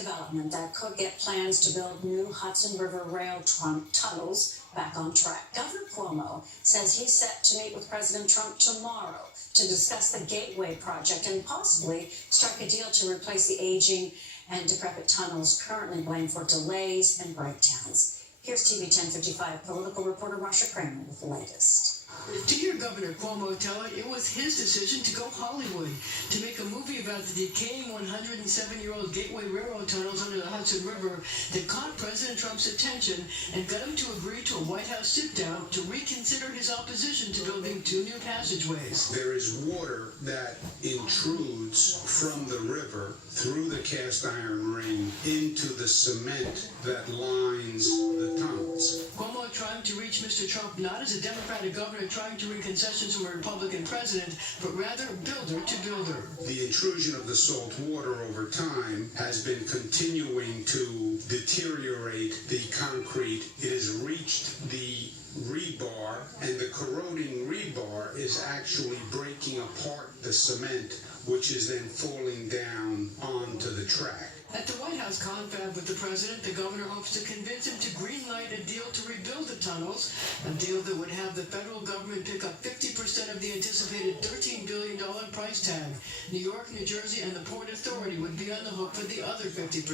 Development that could get plans to build new Hudson River Rail tunnels back on track. Governor Cuomo says he's set to meet with President Trump tomorrow to discuss the Gateway project and possibly strike a deal to replace the aging and decrepit tunnels currently blamed for delays and breakdowns. Here's TV 1055 political reporter Marsha Kramer with the latest. To hear Governor Cuomo tell it, it was his decision to go Hollywood, to make a movie about the decaying 107-year-old Gateway Railroad tunnels under the Hudson River that caught President Trump's attention and got him to agree to a White House sit-down to reconsider his opposition to building two new passageways. There is water that intrudes from the river through the cast iron ring into the cement that lines the tunnels. Cuomo trying to reach Mr. Trump not as a Democratic governor trying to win concessions from a Republican president, but rather builder to builder. The intrusion of the salt water over time has been continuing to deteriorate the concrete. It has reached the rebar, and the corroding rebar is actually breaking apart the cement, which is then falling down onto the track. At the White House confab with the president, the governor hopes to convince him to greenlight a deal to rebuild the tunnels, a deal that would have the federal government pick up 50% of the anticipated $13 billion price tag. New York, New Jersey, and the Port Authority would be on the hook for the other 50%.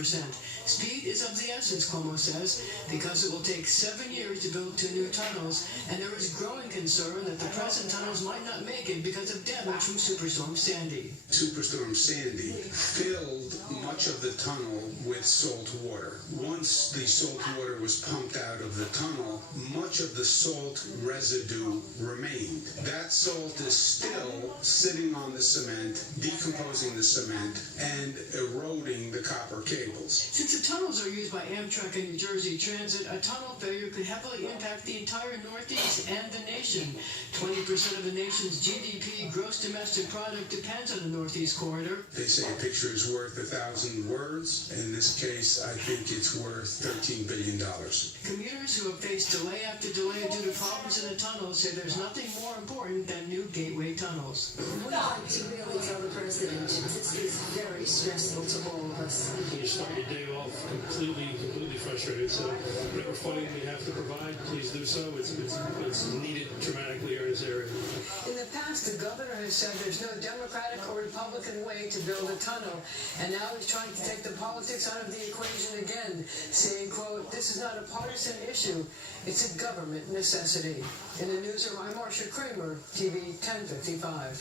Speed is of the essence, Cuomo says, because it will take 7 years to build two new tunnels, and there is growing concern that the present tunnels might not make it because of damage from Superstorm Sandy. Superstorm Sandy filled much of the tunnel with salt water. Once the salt water was pumped out of the tunnel, much of the salt residue remained. That salt is still sitting on the cement, decomposing the cement, and eroding the copper cables. Since the tunnels are used by Amtrak and New Jersey Transit, a tunnel failure could heavily impact the entire Northeast and the nation. 20% of the nation's GDP, gross domestic product, depends on the Northeast corridor. They say a picture is worth 1,000 words. In this case, I think it's worth $13 billion. Commuters who have faced delay after delay due to problems in the tunnels say there's nothing more important than new gateway tunnels. We'd like to really tell the president this is very stressful to all of us. You start your day off completely frustrated. So whatever funding we have to provide, please do so. It's needed dramatically in this area. In the past, the governor has said there's no Democratic or Republican way to build a tunnel, and now he's trying to take the politics out of the equation again, saying, quote, "This is not a partisan issue, it's a government necessity." In the newsroom, I'm Marsha Kramer, TV 1055.